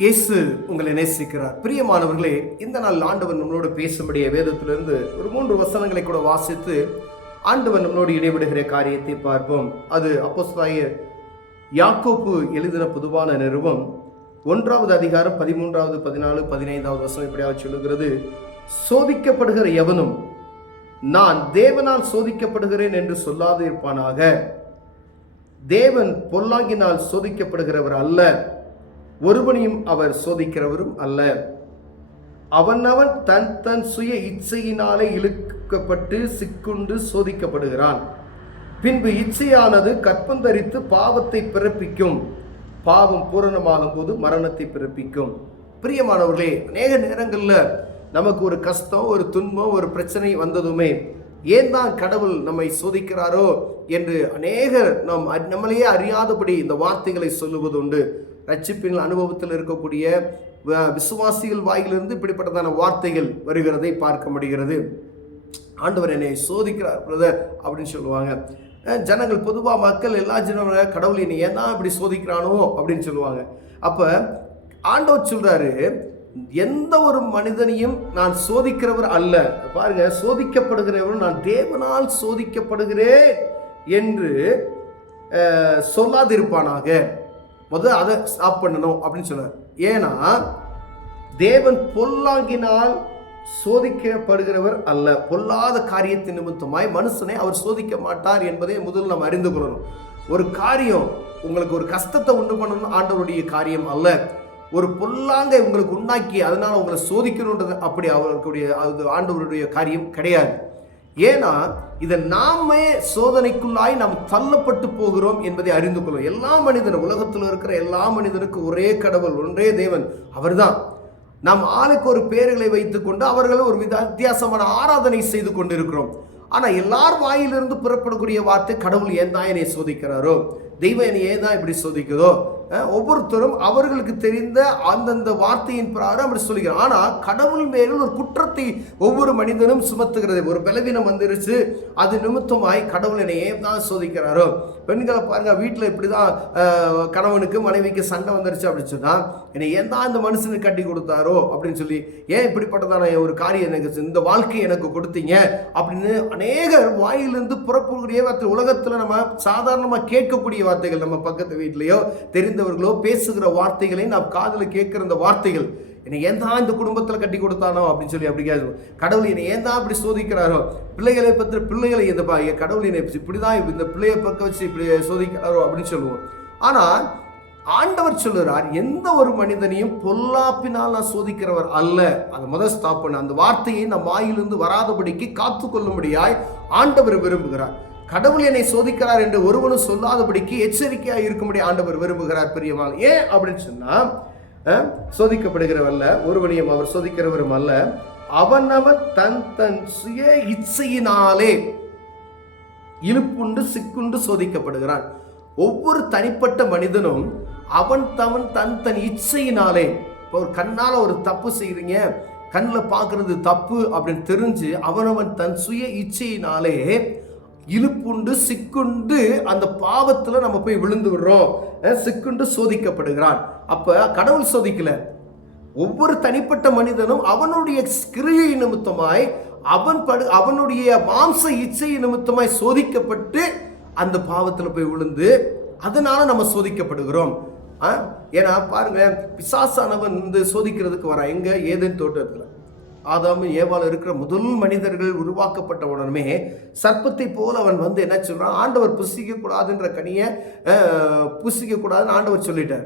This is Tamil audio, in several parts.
இயேசு உங்களை நேசிக்கிறார். பிரியமானவர்களே, இந்த நாள் ஆண்டவர் நம்மளோடு பேசும்படிய வேதத்திலிருந்து ஒரு 3 வசனங்களை கூட வாசித்து ஆண்டவர் நம்மளோடு இடைவிடுகிற காரியத்தை பார்ப்போம். அது அப்போஸ்தலனாகிய யாக்கோப்பு எழுதின பொதுவான நிருபம் 1வது அதிகாரம் 13வது 14 15வது வசனம் இப்படியாக சொல்லுகிறது. சோதிக்கப்படுகிற எவனும் நான் தேவனால் சோதிக்கப்படுகிறேன் என்று சொல்லாது இருப்பானாக. தேவன் பொல்லாங்கினால் சோதிக்கப்படுகிறவர் அல்ல, ஒருவனையும் அவர் சோதிக்கிறவரும் அல்ல. அவனவன் தன் தன் சுய இச்சையினாலே இழுக்கப்பட்டு சிக்குண்டு சோதிக்கப்படுகிறான். பின்பு இச்சையானது கற்பந்தரித்து பாவத்தை பிறப்பிக்கும், பாவம் பூரணமாகும் போது மரணத்தை பிறப்பிக்கும். பிரியமானவர்களே, அநேக நேரங்களில் நமக்கு ஒரு கஷ்டம், ஒரு துன்பம், ஒரு பிரச்சனை வந்ததுமே ஏன் தான் கடவுள் நம்மை சோதிக்கிறாரோ என்று அநேகர் நம்மளையே அறியாதபடி இந்த வார்த்தைகளை சொல்லுவது உண்டு. ரட்சிப்பின் அனுபவத்தில் இருக்கக்கூடிய விசுவாசிகள் வாயிலிருந்து இப்படிப்பட்டதான வார்த்தைகள் வருகிறதை பார்க்க முடிகிறது. ஆண்டவர் என்னை சோதிக்கிறார் பிரதர் அப்படின்னு சொல்லுவாங்க. ஜனங்கள் பொதுவாக மக்கள் எல்லா ஜனங்களும் கடவுள் என்னை ஏன் தான் இப்படி சோதிக்கிறானோ அப்படின்னு சொல்லுவாங்க. அப்போ ஆண்டவர் சொல்றாரு, எந்த ஒரு மனிதனையும் நான் சோதிக்கிறவர் அல்ல. பாருங்க, சோதிக்கப்படுகிறவர் நான் தேவனால் சோதிக்கப்படுகிறேன் என்று சொல்லாதிருப்பானாக. முதல் அதை ஸ்டாப் பண்ணணும் அப்படின்னு சொன்னார். ஏன்னா தேவன் பொல்லாங்கினால் சோதிக்கப்படுகிறவர் அல்ல. பொல்லாத காரியத்தின் நிமித்தமாய் மனுஷனை அவர் சோதிக்க மாட்டார் என்பதை முதல் நாம் அறிந்து கொள்ளணும். ஒரு காரியம் உங்களுக்கு ஒரு கஷ்டத்தை உண்டு பண்ணணும் ஆண்டவருடைய காரியம் அல்ல. ஒரு பொல்லாங்கை உங்களுக்கு உண்டாக்கி அதனால் உங்களை சோதிக்கணுன்றது அப்படி அவர்களுடைய ஆண்டவருடைய காரியம் கிடையாது. ஏன்னா இதை நாமே சோதனைக்குள்ளாய் நாம் தள்ளப்பட்டு போகிறோம் என்பதை அறிந்து கொள்ளும். எல்லா மனிதனும், உலகத்தில் இருக்கிற எல்லா மனிதனுக்கும் ஒரே கடவுள், ஒன்றே தேவன், அவர்தான். நாம் ஆளுக்கு ஒரு பேர்களை வைத்துக் கொண்டு அவர்கள் ஒரு வித்தியாசமான ஆராதனை செய்து கொண்டிருக்கிறோம். ஆனால் எல்லார் வாயிலிருந்து புறப்படக்கூடிய வார்த்தை, கடவுள் ஏன் தான் என்னை சோதிக்கிறாரோ, தெய்வம் என்னை ஏன் தான் இப்படி சோதிக்குதோ. ஒவ்வொருத்தரும் அவர்களுக்கு தெரிந்த அந்தந்த வார்த்தையின் பிரகாரம் அப்படி சொல்லுகிறார். ஆனால் கடவுள் மேலும் ஒரு குற்றத்தை ஒவ்வொரு மனிதனும் சுமத்துகிறது. ஒரு பலவீனம் வந்துருச்சு, அது நிமித்தமாய் கடவுள் என்னை ஏன் தான் சோதிக்கிறாரோ. பெண்களை பாருங்க, வீட்டில் இப்படி தான் கணவனுக்கு மனைவிக்கு சண்டை வந்துருச்சு அப்படின்னு சொன்னால், என்னை ஏன் தான் இந்த மனுஷனுக்கு கட்டி கொடுத்தாரோ அப்படின்னு சொல்லி, ஏன் இப்படிப்பட்டதான ஒரு காரியம் எனக்கு, இந்த வாழ்க்கையை எனக்கு கொடுத்தீங்க அப்படின்னு அநேகர் வாயிலிருந்து புறப்படக்கூடிய வார்த்தை. உலகத்தில் நம்ம சாதாரணமாக கேட்கக்கூடிய வார்த்தைகள், நம்ம பக்கத்து வீட்லையோ தெரிந்தவர்களோ பேசுகிற வார்த்தைகளை நாம் காதில் கேட்கிற இந்த வார்த்தைகள், என்னை ஏன் தான் இந்த குடும்பத்தில் கட்டி கொடுத்தானோ அப்படின்னு சொல்லி அப்படி கேட்கும். கடவுள் என்னை ஏன் தான் அப்படி சோதிக்கிறாரோ, பிள்ளைகளை பற்றி பிள்ளைகளை இந்த கடவுள் என்னை இப்படி தான் இந்த பிள்ளையை பக்கம் வச்சு இப்படி சோதிக்கிறாரோ அப்படின்னு சொல்லுவோம். ஆனால் ஆண்டவர் சொல்லுறார், எந்த ஒரு மனிதனையும் பொல்லாப்பினால் நான் சோதிக்கிறவர் அல்ல. அதை முதல் ஸ்டாப் பண்ண, அந்த வார்த்தையை நம் வாயிலிருந்து வராதபடிக்கு காத்து கொள்ளும்படியாய் ஆண்டவர் விரும்புகிறார். கடவுள் என்னை சோதிக்கிறார் என்று ஒருவனும் சொல்லாதபடிக்கு எச்சரிக்கையாக இருக்கும்படி ஆண்டவர் விரும்புகிறார். பிரியமான ஏன் அப்படின்னு சொன்னா, சோதிக்கப்படுகிறவல்ல, ஒருவனையும் அவர் சோதிக்கிறவரும் அல்ல, அவனவன் தன் தன் சுய இச்சையினாலே இழுப்புண்டு சிக்குண்டு சோதிக்கப்படுகிறான். ஒவ்வொரு தனிப்பட்ட மனிதனும் அவன் தன் தன் இச்சையினாலே, இப்போ ஒரு கண்ணால் ஒரு தப்பு செய்கிறீங்க, கண்ணில் பார்க்கறது தப்பு அப்படின்னு தெரிஞ்சு அவனவன் தன் சுய இச்சையினாலே இழுப்புண்டு சிக்குண்டு அந்த பாவத்தில் நம்ம போய் விழுந்து விடுறோம், சிக்குண்டு சோதிக்கப்படுகிறான். அப்போ கடவுள் சோதிக்கல, ஒவ்வொரு தனிப்பட்ட மனிதனும் அவனுடைய கிரியை நிமித்தமாய் அவனுடைய மாம்ச இச்சை நிமித்தமாய் சோதிக்கப்பட்டு அந்த பாவத்தில் போய் விழுந்து அதனால நம்ம சோதிக்கப்படுகிறோம். ஏன்னா பாருங்க, பிசாசானவன் சோதிக்கிறதுக்கு வரான். எங்க? ஏதேன் தோட்டத்தில் ஆதாமும் ஏவாளும் இருக்கிற முதல் மனிதர்கள் உருவாக்கப்பட்ட உடனே சர்ப்பத்தை போல அவன் என்ன சொல்றான், ஆண்டவர் புசிக்கக்கூடாதுன்ற கனியை புசிக்கக்கூடாதுன்னு ஆண்டவர் சொல்லிட்டார்.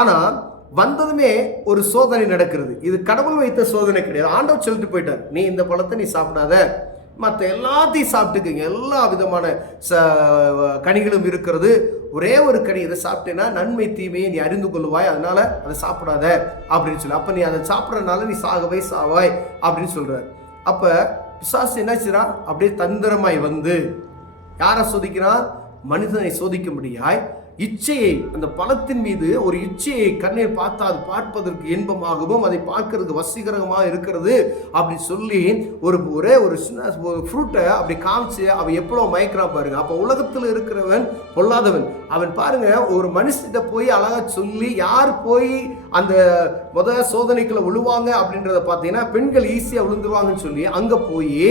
ஆனால் வந்ததுமே ஒரு சோதனை நடக்கிறது. இது கடவுள் வைத்த சோதனை கிடையாது, ஆண்டவர் சொல்லிட்டு போயிட்டார், நீ இந்த பழத்தை நீ சாப்பிடாத, மற்ற எல்லாத்தையும் சாப்பிட்டுக்குங்க, எல்லா விதமான கனிகளும் இருக்கிறது, ஒரே ஒரு கனி இதை சாப்பிட்டேன்னா நன்மை தீமையை நீ அறிந்து கொள்ளுவாய், அதனால அதை சாப்பிடாத அப்படின்னு சொல்லி, அப்போ நீ அதை சாப்பிட்றதுனால நீ சாகவே சாவாய் அப்படின்னு சொல்றார். அப்போ பிசாசு என்ன செய்றான், அப்படியே தந்திரமாய் வந்து யாரை சோதிக்கிறான், மனிதனை சோதிக்க முடியாய் இச்சையை, அந்த பழத்தின் மீது ஒரு இச்சையை கண்ணீர் பார்த்தா அது பார்ப்பதற்கு இன்பமாகவும் அதை பார்க்கறதுக்கு வசீகரமாக இருக்கிறது அப்படின்னு சொல்லி ஒரே ஒரு சின்ன ஃப்ரூட்டை அப்படி காமிச்சு அவன் எவ்வளோ மயக்கிறான் பாருங்க. அப்போ உலகத்தில் இருக்கிறவன் பொல்லாதவன். அவன் பாருங்க, ஒரு மனுஷிட்ட போய் அழகா சொல்லி யார் போய் அந்த சோதனைக்குள்ள விழுவாங்க அப்படின்றத பார்த்தீங்கன்னா பெண்கள் ஈஸியாக விழுந்துருவாங்கன்னு சொல்லி அங்கே போய்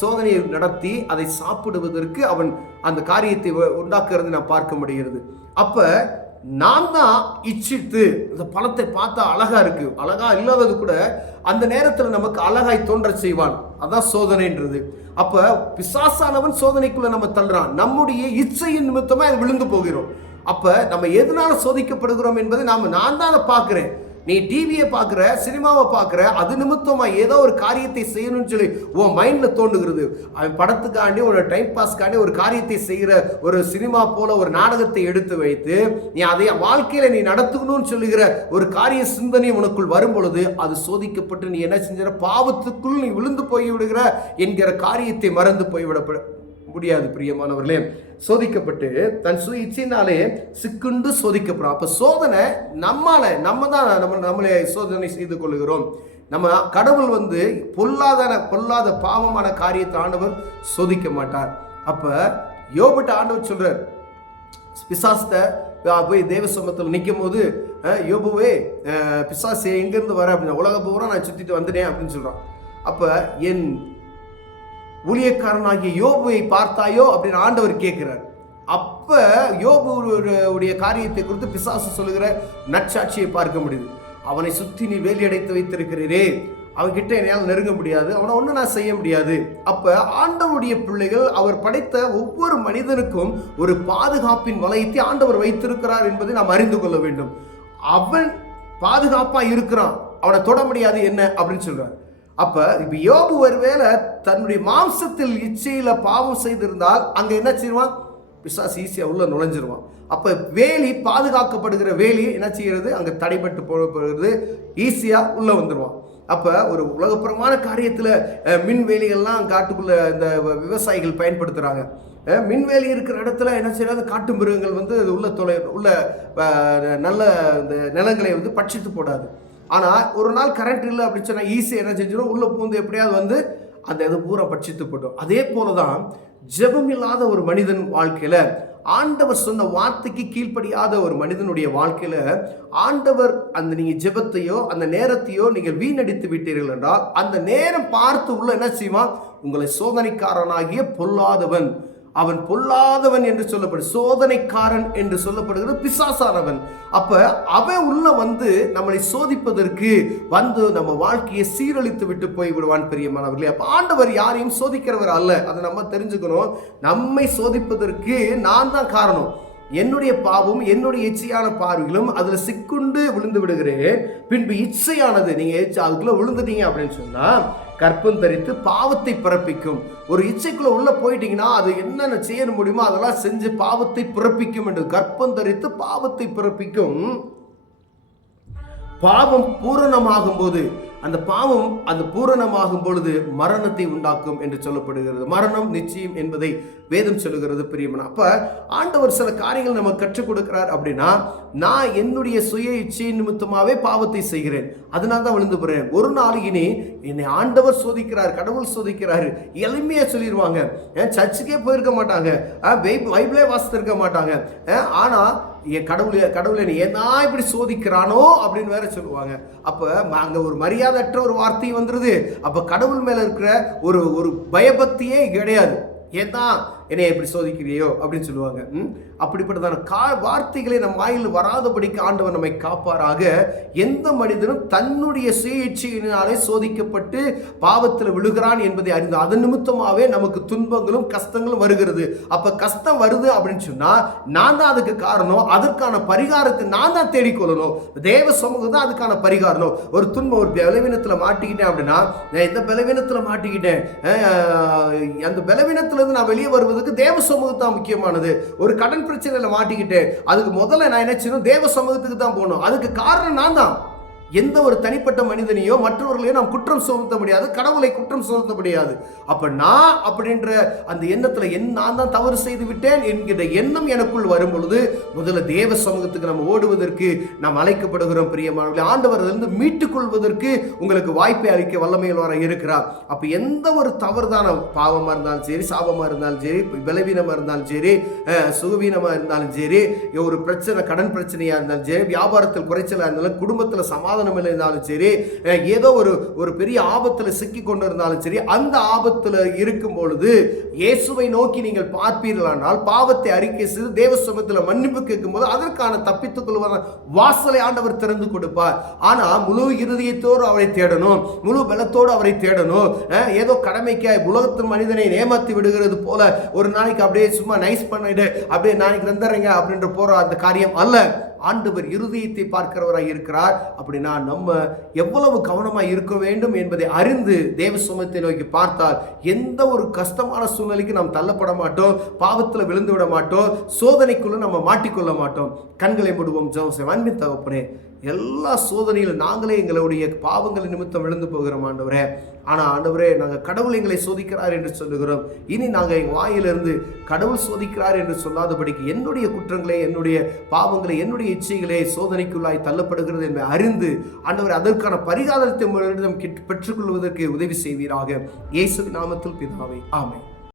சோதனையை நடத்தி அதை சாப்பிடுவதற்கு அவன் அந்த காரியத்தை உண்டாக்குறது நான் பார்க்க முடிகிறது. அப்ப நாம் தான் இச்சித்து இந்த பழத்தை பார்த்தா அழகா இருக்கு, அழகா இல்லாதது கூட அந்த நேரத்தில் நமக்கு அழகாய் தோன்ற செய்வான். அதான் சோதனைன்றது. அப்ப பிசாசானவன் சோதனைக்குள்ள நம்ம தள்ளுறான், நம்முடைய இச்சையின் நிமித்தமா அது விழுந்து போகிறோம். அப்ப நம்ம எதனால சோதிக்கப்படுகிறோம் என்பதை நான் தான் அதை பார்க்கிறேன். நீ டிவியை பார்க்குற, சினிமாவை பார்க்குற, அது நிமித்தமா ஏதோ ஒரு காரியத்தை செய்யணும்னு சொல்லி உன் மைண்ட்ல தோன்றுகிறது. அவன் படத்துக்காண்டி ஒரு டைம் பாஸ்க்காண்டி ஒரு காரியத்தை செய்கிற ஒரு சினிமா போல ஒரு நாடகத்தை எடுத்து வைத்து நீ அதை வாழ்க்கையில நீ நடத்தணும்னு சொல்லுகிற ஒரு காரிய சிந்தனை உனக்குள் வரும் பொழுது அது சோதிக்கப்பட்டு நீ என்ன செஞ்ச பாவத்துக்குள் நீ விழுந்து போய் விடுகிற என்கிற காரியத்தை மறந்து போய்விட முடியாது. பிரியமானவர்களே, சோதிக்கப்பட்டு தன் சுய இச்சையினாலே சிக்குண்டு சோதிக்கப்படுறோம். அப்ப சோதனை நம்மளே சோதனை செய்து கொள்கிறோம். நம்ம கடவுள் பொல்லாத பாவமான காரியத்தை ஆண்டவர் சோதிக்க மாட்டார். அப்ப யோபுட்ட ஆண்டவர் சொல்றார், பிசாசத்தை போய் தேவ சமூகத்தில் நிற்கும் போது, யோபுவே பிசாசு எங்கிருந்து வர அப்படின்னா, உலக பூரா நான் சுத்திட்டு வந்துட்டேன் அப்படின்னு சொல்றான். அப்ப என் ஊழியக்காரனாகிய யோபுவை பார்த்தாயோ அப்படின்னு ஆண்டவர் கேட்கிறார். அப்ப யோபுடைய காரியத்தை குறித்து பிசாசு சொல்லுகிற நற்சாட்சியை பார்க்க முடியுது. அவனை சுத்தி நீ வேலி அடைத்து வைத்திருக்கிறீரே, அவன்கிட்ட என்னால் நெருங்க முடியாது, அவனை ஒன்றும் நான் செய்ய முடியாது. அப்ப ஆண்டவருடைய பிள்ளைகள், அவர் படைத்த ஒவ்வொரு மனிதனுக்கும் ஒரு பாதுகாப்பின் வளையத்தை ஆண்டவர் வைத்திருக்கிறார் என்பதை நாம் அறிந்து கொள்ள வேண்டும். அவன் பாதுகாப்பா இருக்கிறான், அவனை தொட முடியாது என்ன அப்படின்னு சொல்றார். அப்ப இப்ப யோபு ஒருவேளை தன்னுடைய மாம்சத்தில் இச்சையில பாவம் செய்திருந்தால் அங்க என்ன செய்வான்? பிசாசு ஈஸியா உள்ள நுழைஞ்சிருவான். அப்ப வேலி, பாதுகாக்கப்படுகிற வேலி என்ன செய்யறது? அங்க தடைபட்டு போகிறது, ஈஸியா உள்ள வந்துடுவான். அப்ப ஒரு உலகப்புறமான காரியத்துல மின்வேலிகள்லாம் காட்டுக்குள்ள இந்த விவசாயிகள் பயன்படுத்துறாங்க. மின்வேலி இருக்கிற இடத்துல என்ன செய்யறது? காட்டு மிருகங்கள் உள்ள நல்ல இந்த நிலங்களை பட்சித்து போடாது. ஆனால் ஒரு நாள் கரண்ட் இல்லை அப்படின்னு சொன்னால் ஈஸியாக என்ன செஞ்சிடும்? உள்ளே பூந்து எப்படியாவது அந்த இது பூரா பட்சித்து போட்டோம். அதே போல தான் ஜெபம் இல்லாத ஒரு மனிதன் வாழ்க்கையில், ஆண்டவர் சொன்ன வார்த்தைக்கு கீழ்ப்படியாத ஒரு மனிதனுடைய வாழ்க்கையில் ஆண்டவர் அந்த நீங்கள் ஜெபத்தையோ அந்த நேரத்தையோ நீங்கள் வீணடித்து விட்டீர்கள் என்றால் அந்த நேரம் பார்த்து உள்ள என்ன செய்வான்? உங்களை சோதனைக்காரனாகிய பொல்லாதவன், அவன் பொல்லாதவன் என்று சொல்லப்படு, சோதனைக்காரன் என்று சொல்லப்படுகிற பிசாசானவன். அப்ப அவன் உள்ள நம்மளை சோதிப்பதற்கு நம்ம வாழ்க்கையை சீரழித்து விட்டு போய் விடுவான். பிரியமானவர்களே, அப்ப ஆண்டவர் யாரையும் சோதிக்கிறவர் அல்ல, அதை நம்ம தெரிஞ்சுக்கணும். நம்மை சோதிப்பதற்கு நான் தான் காரணம். என்னுடைய பாவம், என்னுடைய இச்சையான பார்வைகளும் அதுல சிக்குண்டு விழுந்து விடுகிறேன். பின்பு இச்சையானது, நீங்க அதுக்குள்ள விழுந்துட்டீங்க அப்படின்னு சொன்னா கற்பம் தரித்து பாவத்தை பிறப்பிக்கும். ஒரு இச்சைக்குள்ள உள்ள போயிட்டீங்கன்னா அது என்னென்ன செய்ய முடியுமோ அதெல்லாம் செஞ்சு பாவத்தை பிறப்பிக்கும் என்று. கற்பம் தரித்து பாவத்தை பிறப்பிக்கும். பாவம் பூரணமாகும் போது, அந்த பாவம் அந்த பூரணமாகும் பொழுது மரணத்தை உண்டாக்கும் என்று சொல்லப்படுகிறது. மரணம் நிச்சயம் என்பதை வேதம் சொல்லுகிறது. பிரியமான, அப்ப ஆண்டவர் சில காரியங்கள் நம்ம கற்றுக் கொடுக்கிறார். அப்படின்னா நான் என்னுடைய சுய இச்சை நிமித்தமாவே பாவத்தை செய்கிறேன், அதனால தான் விழுந்து போறேன். ஒரு நாளைக்கு என்னை ஆண்டவர் சோதிக்கிறார், கடவுள் சோதிக்கிறாரு, எளிமையா சொல்லிடுவாங்க. சர்ச்சுக்கே போயிருக்க மாட்டாங்க, பைபிளே வாசித்திருக்க மாட்டாங்க. ஆனா என் கடவுளை ஏன்னா இப்படி சோதிக்கிறானோ அப்படின்னு வேற சொல்லுவாங்க. அப்ப அங்க ஒரு மரியாதையற்ற ஒரு வார்த்தை வந்துருது. அப்ப கடவுள் மேல இருக்கிற ஒரு பயபக்தியே கிடையாது. ஏன்னா என்னை எப்படி சோதிக்கிறியோ அப்படின்னு சொல்லுவாங்க. அப்படிப்பட்டதான வார்த்தைகளை நம் வாயில் வராதபடிக்கு ஆண்டவர் நம்மை காப்பாராக. எந்த மனிதனும் தன்னுடைய சுய இச்சையினாலே சோதிக்கப்பட்டு பாவத்தில் விழுகிறான் என்பதை அறிந்து அதன் நிமித்தமாகவே நமக்கு துன்பங்களும் கஷ்டங்களும் வருகிறது. அப்ப கஷ்டம் வருது அப்படின்னு சொன்னா நான் தான் அதுக்கு காரணம், அதற்கான பரிகாரத்தை நான் தான் தேடிக்கொள்ளணும். தேவ சமூகம் தான் அதுக்கான பரிகாரம். ஒரு துன்பம், ஒரு பலவீனத்தில் மாட்டிக்கிட்டேன் அப்படின்னா, நான் எந்த பலவீனத்தில் மாட்டிக்கிட்டேன், அந்த பலவீனத்திலிருந்து நான் வெளியே வருவதற்கு தேவ சமூகம் தான் முக்கியமானது. ஒரு கடன் பிரச்சனையில மாட்டிக்கிட்டு அதுக்கு முதல்ல நான் என்ன செய்யணும்? தேவ சமூகத்துக்கு தான் போகணும். அதுக்கு காரணம் நான் தான். எந்த ஒரு தனிப்பட்ட மனிதனையோ மற்றவர்களையோ நாம் குற்றம் சுமத்த முடியாது, கடவுளை குற்றம் சுமத்த முடியாது. அப்ப நான் அப்படின்ற அந்த எண்ணத்துல நான் தான் தவறு செய்து விட்டேன் என்கிற எண்ணம் எனக்குள் வரும் பொழுது முதல்ல தேவ சமூகத்துக்கு நம்ம ஓடுவதற்கு நாம் அழைக்கப்படுகிறோம். பிரியமானவர்களே, ஆண்டவர் அதிலிருந்து மீட்டுக் கொள்வதற்கு உங்களுக்கு வாய்ப்பை அளிக்க வல்லமையுள்ளவராக இருக்கிறார். அப்ப எந்த ஒரு தவறுதான பாவமா இருந்தாலும் சரி, சாபமா இருந்தாலும் சரி, பலவீனமா இருந்தாலும் சரி, சுகவீனமா இருந்தாலும் சரி, ஒரு பிரச்சனை, கடன் பிரச்சனையா இருந்தாலும் சரி, வியாபாரத்தில் குறைச்சலா இருந்தாலும், குடும்பத்தில் சமாதானம் இருந்தாலும் சரி, ஏதோ ஒரு பெரிய ஆபத்துல சிக்கி கொண்டு இருந்தாலும் சரி, அந்த ஆபத்துல இருக்கும் பொழுது இயேசுவை நோக்கி நீங்கள் பார்ப்பீர்களானால், பாவத்தை அறிக்கை செய்து தேவ சமூகத்தில் மன்னிப்பு கேட்கும் போது அதற்கான தப்பித்துக் கொள்வதான வாசலை ஆண்டவர் திறந்து கொடுப்பார். ஆனா முழு இருதயத்தோடு அவரை தேடணும், முழு பலத்தோடு அவரை தேடணும். ஏதோ கடமைக்காய் உலகத்தின் மனிதனை ஏமாத்தி விடுகிறது போல ஒரு நாளைக்கு அப்படியே சும்மா நைஸ் பண்ணிட்டு அப்படியே நாளைக்கு வந்துடுறேங்க அப்படின்ற போற அந்த காரியம் அல்ல. ஆண்டவர் இருதயத்தை பார்க்கிறவராய் இருக்கிறார். அப்படின்னா நம்ம எவ்வளவு கவனமாய் இருக்க வேண்டும் என்பதை அறிந்து தேவ சமூகத்தை நோக்கி பார்த்தால் எந்த ஒரு கஷ்டமான சூழ்நிலைக்கு நாம் தள்ளப்பட மாட்டோம், பாவத்தில் விழுந்து விட மாட்டோம், சோதனைக்குள்ள நம்ம மாட்டிக்கொள்ள மாட்டோம். கண்களை மூடுவோம், ஜெபம் செய்வோம். அன்பின் தகப்பனே, எல்லா சோதனையிலும் நாங்களே எங்களுடைய பாவங்கள் நிமித்தம் விழுந்து போகிறோம் ஆண்டவரே. ஆனால் ஆண்டவரே, நாங்கள் கடவுள் எங்களை சோதிக்கிறார் என்று சொல்லுகிறோம். இனி நாங்கள் எங்கள் வாயிலிருந்து கடவுள் சோதிக்கிறார் என்று சொல்லாதபடிக்கு என்னுடைய குற்றங்களே, என்னுடைய பாவங்களே, என்னுடைய இச்சைகளே சோதனைக்குள்ளாய் தள்ளப்படுகிறது என்பதை அறிந்து ஆண்டவரே அதற்கான பரிகாரத்தை பெற்றுக்கொள்வதற்கு உதவி செய்வீராக. இயேசுவின் நாமத்தில் பிதாவே, ஆமென்.